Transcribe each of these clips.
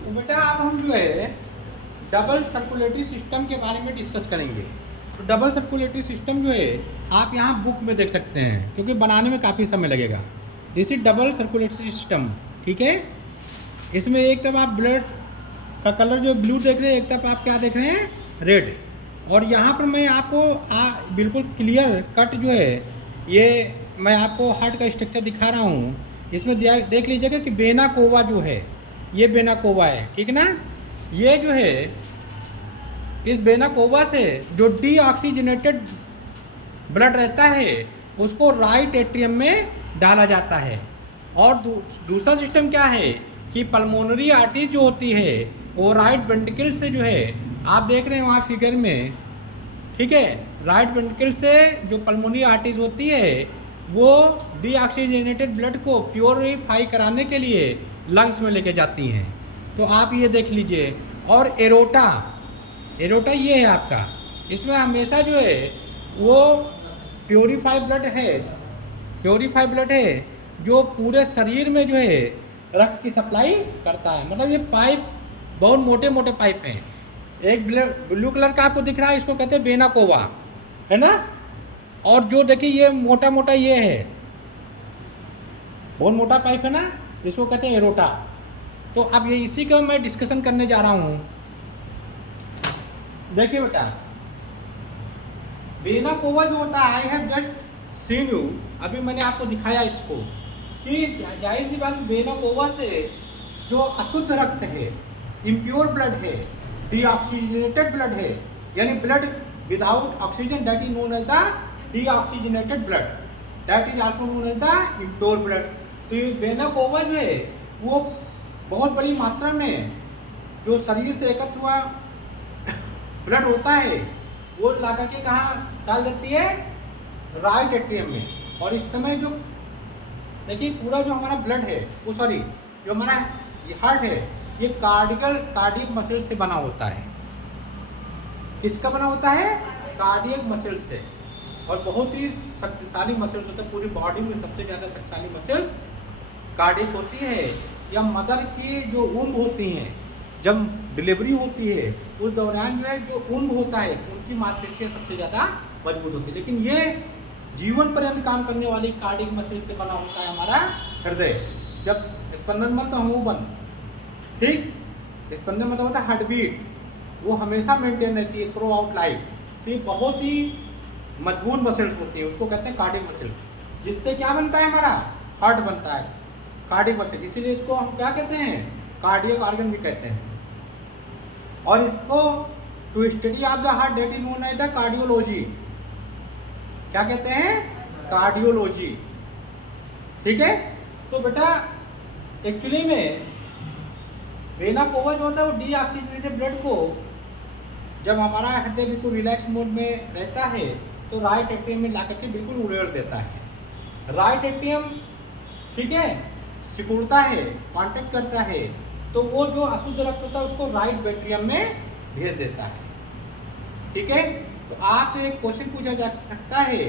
तो बेटा अब हम जो है डबल सर्कुलेटरी सिस्टम के बारे में डिस्कस करेंगे। तो डबल सर्कुलेटरी सिस्टम जो है आप यहाँ बुक में देख सकते हैं, क्योंकि बनाने में काफ़ी समय लगेगा। This is double circulatory system, ठीक है। इसमें एक तरफ आप ब्लड का कलर जो ब्लू देख रहे हैं, एक तरफ आप क्या देख रहे हैं, रेड। और यहाँ पर मैं आपको बिल्कुल क्लियर कट जो है ये मैं आपको हार्ट का स्ट्रक्चर दिखा रहा हूँ। इसमें देख लीजिएगा कि वेना कोवा जो है, ये वेना कोवा है, ठीक ना। ये जो है इस वेना कोवा से जो डीऑक्सीजनेटेड ब्लड रहता है उसको राइट एट्रियम में डाला जाता है। और दूसरा सिस्टम क्या है कि पल्मोनरी आर्टरी जो होती है वो राइट वेंट्रिकल से जो है आप देख रहे हैं वहाँ फिगर में, ठीक है। राइट वेंट्रिकल से जो पल्मोनरी आर्टरीज होती है वो डीऑक्सीजनेटेड ब्लड को प्योरीफाई कराने के लिए लंग्स में लेके जाती हैं। तो आप ये देख लीजिए। और एरोटा, एरोटा ये है आपका, इसमें हमेशा जो है वो प्योरीफाई ब्लड है जो पूरे शरीर में जो है रक्त की सप्लाई करता है। मतलब ये पाइप बहुत मोटे मोटे पाइप हैं। एक ब्लू कलर का आपको दिख रहा है, इसको कहते हैं वेना कोवा, है ना। और जो देखिए ये मोटा मोटा ये है, बहुत मोटा पाइप है ना, जिसको कहते हैं एरोटा। तो अब ये इसी का मैं डिस्कशन करने जा रहा हूँ। देखिए बेटा, वेना कोवा जो होता है, I have just seen you, अभी मैंने आपको दिखाया इसको, कि जाहिर सी बात वेना कोवा से जो अशुद्ध रक्त है, इम्प्योर ब्लड है, डीऑक्सीजनेटेड ब्लड है, यानी blood without oxygen, that is known as the deoxygenated blood, that is also known as the impure blood. तो ये वेना कोवा जो है वो बहुत बड़ी मात्रा में जो शरीर से एकत्र हुआ ब्लड होता है वो ला करके कहाँ डाल देती है, राइट एट्रियम में। और इस समय जो देखिए पूरा जो हमारा ब्लड है वो सॉरी जो हमारा हार्ट है ये कार्डियक मसल से बना होता है। किसका बना होता है, कार्डियक मसल से। और बहुत ही शक्तिशाली मसल्स होते हैं, पूरी बॉडी में सबसे ज़्यादा शक्तिशाली मसल्स कार्डियक होती है। या मदर की जो उम्ब होती हैं, जब डिलीवरी होती है उस दौरान जो है जो उम्ब होता है उनकी मांसपेशियाँ सबसे ज़्यादा मजबूत होती है। लेकिन ये जीवन पर्यंत काम करने वाली कार्डियक मसल से बना होता है हमारा हृदय। जब स्पंदन बंद तो हम बंद, ठीक, स्पंदन मतलब होता है हार्ट बीट, वो हमेशा मेंटेन रहती है थ्रू आउट लाइफ। तो ये बहुत ही मजबूत मसल्स होती है, उसको कहते हैं कार्डियक मसल, जिससे क्या बनता है, हमारा हार्ट बनता है, कार्डियक मसल। इसीलिए इसको हम क्या कहते हैं, कार्डियक ऑर्गन भी कहते हैं। और इसको to study of the heart that is known as the cardiology, क्या कहते हैं, कार्डियोलॉजी, ठीक है। तो बेटा एक्चुअली में वेना कोवा जो होता है वो डीऑक्सीजनेटेड ब्लड को जब हमारा हृदय बिल्कुल रिलैक्स मोड में रहता है तो राइट एट्रियम में ला करके बिल्कुल उड़ेड़ देता है। राइट एट्रियम, ठीक है, सिकुड़ता है, कांटेक्ट करता है, तो वो जो अशुद्ध रक्त होता है उसको राइट एट्रियम में भेज देता है, ठीक है। तो आपसे एक क्वेश्चन पूछा जा सकता है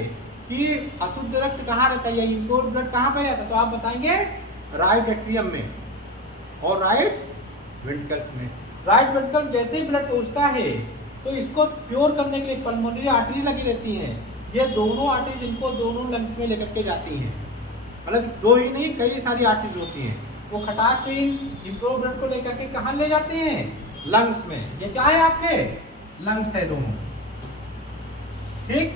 कि अशुद्ध रक्त कहाँ रहता है या इम्प्योर ब्लड कहाँ पे जाता है, तो आप बताएंगे राइट एट्रियम में और राइट वेंट्रिकल्स में। राइट वेंट्रिकल जैसे ही ब्लड पहुँचता है तो इसको प्योर करने के लिए पल्मोनरी आर्टरीज लगी रहती हैं। ये दोनों आर्टरीज इनको दोनों लंग्स में लेकर के जाती हैं, मतलब दो ही नहीं कई सारी आर्टरीज होती हैं। वो खटाक से इम्प्योर ब्लड को लेकर के कहाँ ले जाते हैं, लंग्स में। ये क्या है, आपके लंग्स है दोनों, ठीक।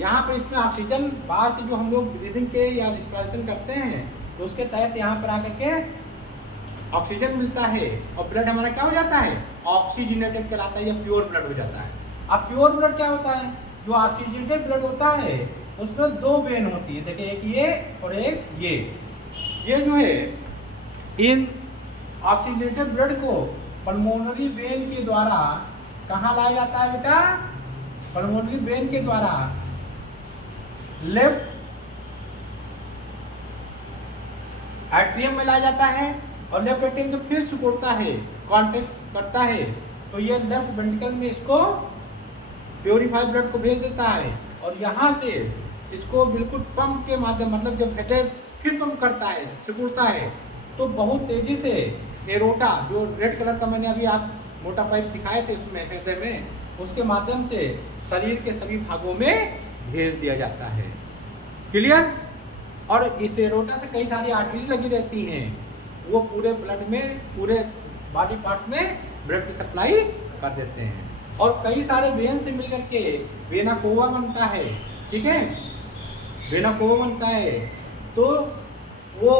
यहाँ पर इसमें ऑक्सीजन बाहर से जो हम लोग ब्रीदिंग के या रिस्पिरेशन करते हैं तो उसके तहत यहाँ पर आकर के ऑक्सीजन मिलता है और ब्लड हमारा क्या हो जाता है, ऑक्सीजनेटेड कहलाता है या प्योर ब्लड हो जाता है। अब प्योर ब्लड क्या होता है, जो ऑक्सीजनेटेड ब्लड होता है उसमें दो वेन होती है, देखिए एक ये और एक ये जो है इन ऑक्सीजनेटेड ब्लड को पल्मोनरी वेन के द्वारा कहाँ लाया जाता है बेटा, पल्मोनरी वेन के द्वारा लेफ्ट एट्रियम में लाया जाता है और लेफ्ट एट्रियम से फिर सिकुड़ता है, कांटेक्ट करता है, तो ये लेफ्ट वेंट्रिकल में इसको प्योरीफाइड ब्लड को भेज देता है और यहाँ से इसको बिल्कुल पंप के माध्यम, मतलब जब हृदय फिर पंप करता है, सिकुड़ता है, तो बहुत तेजी से एरोटा, जो रेड कलर का मैंने अभी आप मोटा पाइप दिखाए थे उसमें हृदय में, उसके माध्यम से शरीर के सभी भागों में भेज दिया जाता है। क्लियर? और इस एरोटा से कई सारी आर्टरीज लगी रहती हैं, वो पूरे ब्लड में, पूरे बॉडी पार्ट में ब्लड की सप्लाई कर देते हैं। और कई सारे वेन से मिलकर के वेना कोवा बनता है। ठीक है, वेना कोवा बनता है, तो वो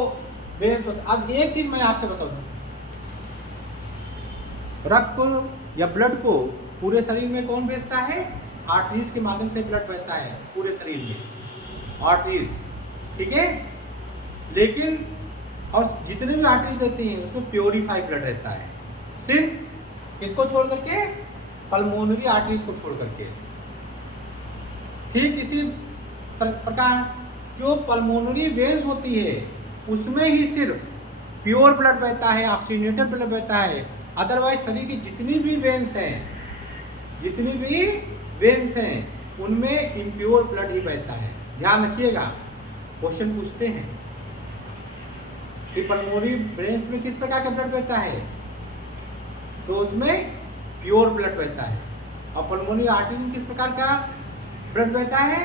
वेन्स होता। अब एक चीज मैं आपसे बता दूं, रक्त को या ब्लड को पूरे शरीर में कौन भेजता है? आर्टरीज के माध्यम से ब्लड बहता है पूरे शरीर में, आर्टरीज। ठीक है, लेकिन और जितने भी आर्टरीज रहती हैं उसमें प्योरीफाई ब्लड रहता है, सिर्फ किसको छोड़ करके? पल्मोनरी आर्टरीज को छोड़ करके। ठीक इसी प्रकार जो पल्मोनरी वेन्स होती है उसमें ही सिर्फ प्योर ब्लड बहता है, ऑक्सीजनेटेड ब्लड बहता है। अदरवाइज शरीर की जितनी भी वेन्स हैं, जितनी भी वेन्स हैं उनमें इम्प्योर ब्लड ही बहता है। ध्यान रखिएगा, क्वेश्चन पूछते हैं कि पल्मोनरी वेन्स में किस प्रकार का ब्लड बहता है, तो उसमें प्योर ब्लड बहता है। और पल्मोनरी आर्टरीज में किस प्रकार का ब्लड बहता है,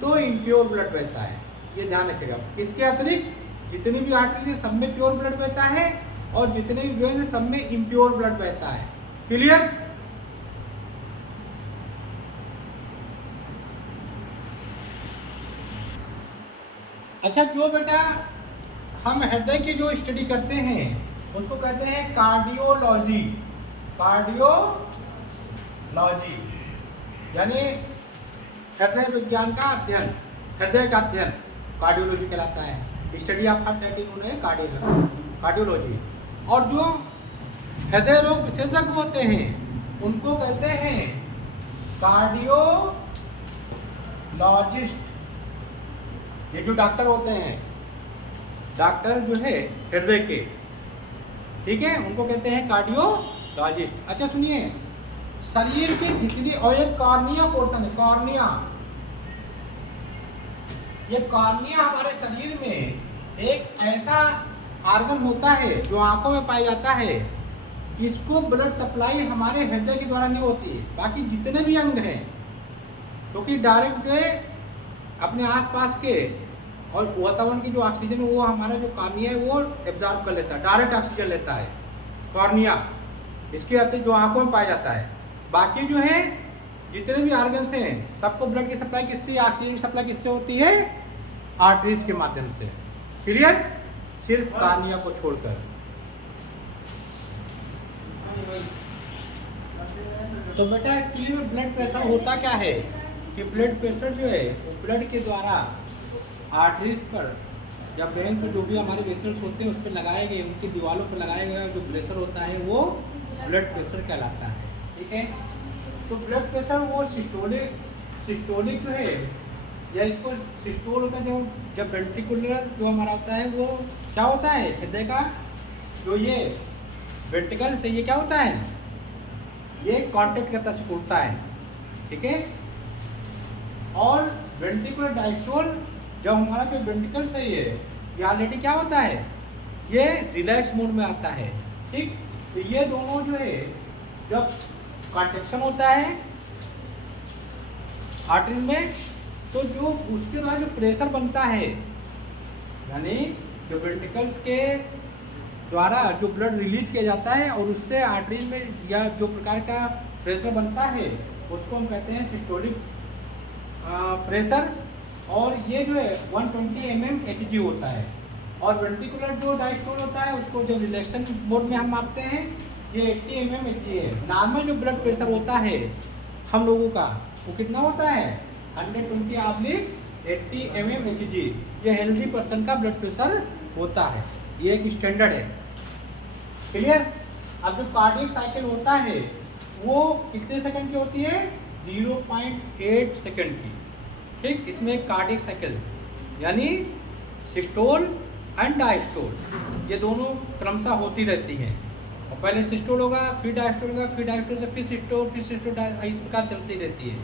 तो इम्प्योर ब्लड बहता है। ये ध्यान रखिएगा। इसके अतिरिक्त जितनी भी आर्टरीज है सब में प्योर ब्लड बहता है, और जितने भी वेन है सब में इम्प्योर ब्लड बहता है। क्लियर? अच्छा, जो बेटा हम हृदय की जो स्टडी करते हैं उसको कहते हैं कार्डियोलॉजी। कार्डियोलॉजी यानी हृदय विज्ञान का अध्ययन, हृदय का अध्ययन कार्डियोलॉजी कहलाता है। Study of heart attack cardiology. और जो हृदय रोग विशेषज्ञ होते हैं उनको कहते हैं कार्डियोलॉजिस्ट। ये जो डॉक्टर होते हैं, डॉक्टर जो है हृदय के, ठीक है, उनको कहते हैं कार्डियोलॉजिस्ट। अच्छा सुनिए, शरीर की जितनी, और एक कॉर्निया पोर्शन है, कॉर्निया। ये कॉर्निया हमारे शरीर में एक ऐसा आर्गन होता है जो आंखों में पाया जाता है। इसको ब्लड सप्लाई हमारे हृदय के द्वारा नहीं होती है, बाकी जितने भी अंग हैं, क्योंकि डायरेक्ट जो है अपने आसपास के और वातावरण की जो ऑक्सीजन है वो हमारा जो कॉर्निया है वो एब्जॉर्ब कर लेता है, डायरेक्ट ऑक्सीजन लेता है कॉर्निया। इसके अतिरिक्त जो आंखों में पाया जाता है, बाकी जो है जितने भी ऑर्गन्स हैं सबको ब्लड की सप्लाई किससे, ऑक्सीजन की सप्लाई किससे होती है? आर्टरीज के माध्यम से। क्लियर? सिर्फ कॉर्निया को छोड़कर। तो बेटा एक्चुअली में ब्लड प्रेशर होता क्या है कि ब्लड प्रेशर जो है वो ब्लड के द्वारा आर्टरीज पर या ब्रेन पर जो भी हमारे वेसल्स होते हैं उस पर लगाए गए, उनकी दीवारों पर लगाया गया जो प्रेशर होता है वो ब्लड प्रेशर कहलाता है। ठीक है, तो ब्लड प्रेशर वो सिस्टोलिक जो है, या इसको सिस्टोल होता है जब वेंट्रिकुलर जो हमारा होता है वो क्या होता है, हृदय का जो ये वेंट्रिकल से ये क्या होता है, ये कांटेक्ट करता सिकुड़ता है। ठीक है, और वेंट्रिकुलर डायस्टोल जब हमारा जो वेंट्रिकल से ये ऑलरेडी क्या होता है, ये रिलैक्स मोड में आता है। ठीक, तो ये दोनों जो है जब कॉन्ट्रैक्शन होता है आर्टरी में, तो जो उसके बाद जो प्रेशर बनता है, यानी जो वेंट्रिकल्स के द्वारा जो ब्लड रिलीज किया जाता है और उससे आर्टरी में या जो प्रकार का प्रेशर बनता है उसको हम कहते हैं सिस्टोलिक प्रेशर। और ये जो है 120 mmHg होता है। और वेंट्रिकुलर जो डायस्टोल होता है उसको जो रिलैक्सेशन मोड में हम मापते हैं, ये 80 mmHg है। नॉर्मल जो ब्लड प्रेशर होता है हम लोगों का वो कितना होता है, 120/80 mmHg। ये हेल्दी पर्सन का ब्लड प्रेशर होता है, ये एक स्टैंडर्ड है। क्लियर? अब जो कार्डियक साइकिल होता है वो कितने सेकंड की होती है, 0.8 सेकंड की। ठीक, इसमें कार्डियक साइकिल यानी सिस्टोल एंड डायस्टोल ये दोनों क्रमशः होती रहती हैं। और पहले सिस्टोल होगा, फिर डायस्टोल होगा, फिर डायस्टोल से फिर सिस्टोल, इस प्रकार चलती रहती है।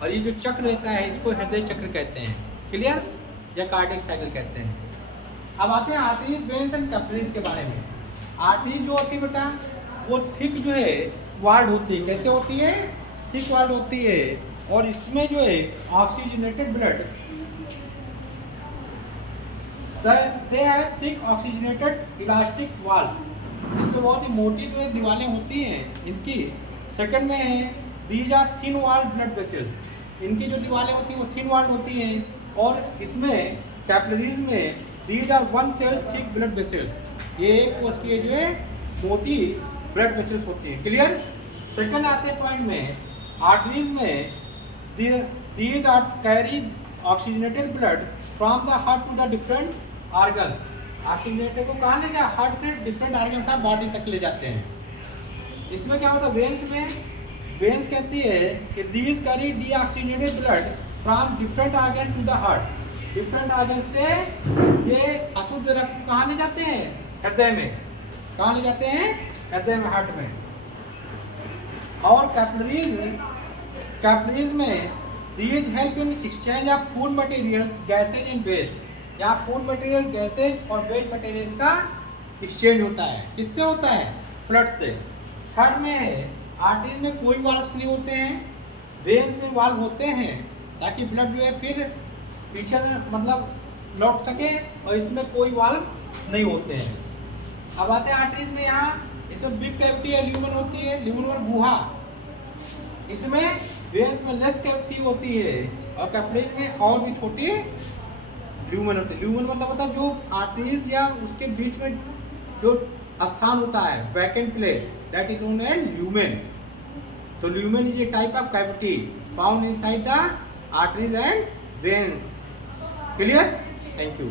और ये जो चक्र रहता है इसको हृदय चक्र कहते हैं। क्लियर? या कार्डियक साइकिल कहते हैं। अब आते हैं आर्टरीज, वेन्स एंड कैपिलरीज के बारे में। आर्टरी जो होती है बेटा, वो थिक जो है वार्ड होती है। कैसे होती है? थिक वार्ड होती है। और इसमें जो है oxygenated blood, they have thick oxygenated elastic walls. इसमें बहुत ही मोटी जो है दीवारें होती हैं इनकी। सेकंड में है these are thin wall blood vessels. इनकी जो दीवारें होती हैं वो थिन वॉल होती हैं। और इसमें कैपिलरीज में these are one cell thick blood vessels. ये एक कोष की जो है मोटी ब्लड वेसल्स होती हैं। क्लियर? सेकंड आते हैं पॉइंट में, आर्टरीज में these are carry oxygenated blood from the heart to the different organs. Oxygenated को कहाँ ले गया? हार्ट से डिफरेंट ऑर्गन्स ऑफ बॉडी तक ले जाते हैं। इसमें क्या होता है? वेन्स में, वेन्स कहती है कि these carry deoxygenated blood from different organ to the heart. Different organ से ये अशुद्ध रक्त कहाँ ले जाते हैं? हृदय में। कहाँ ले जाते हैं? हृदय में, हार्ट में। और कैपिलरीज में these help in exchange of food materials, gases and waste. या फूड मटेरियल, गैसेज और वेस्ट मटेरियल्स का एक्सचेंज होता है। किससे होता है? फ्लड से। थर्ड में है आर्टरीज में कोई वाल्व्स नहीं होते हैं, वेन्स में वाल्व होते हैं ताकि ब्लड जो है फिर पीछे मतलब लौट सके, और इसमें कोई वाल्व नहीं होते हैं। अब आते हैं आर्टरीज में, यहाँ इसमें बिग कैविटी है, ल्यूमन होती है, ल्यूमन गुहा। इसमें वेन्स में लेस कैविटी होती है और कैपिलरीज में और भी छोटी ल्यूमन होती है। ल्यूमन मतलब होता है जो आर्टरीज या उसके बीच में जो स्थान होता है, vacant place, that is known as lumen. तो lumen is a type of cavity found inside the arteries and veins. Clear? Thank you.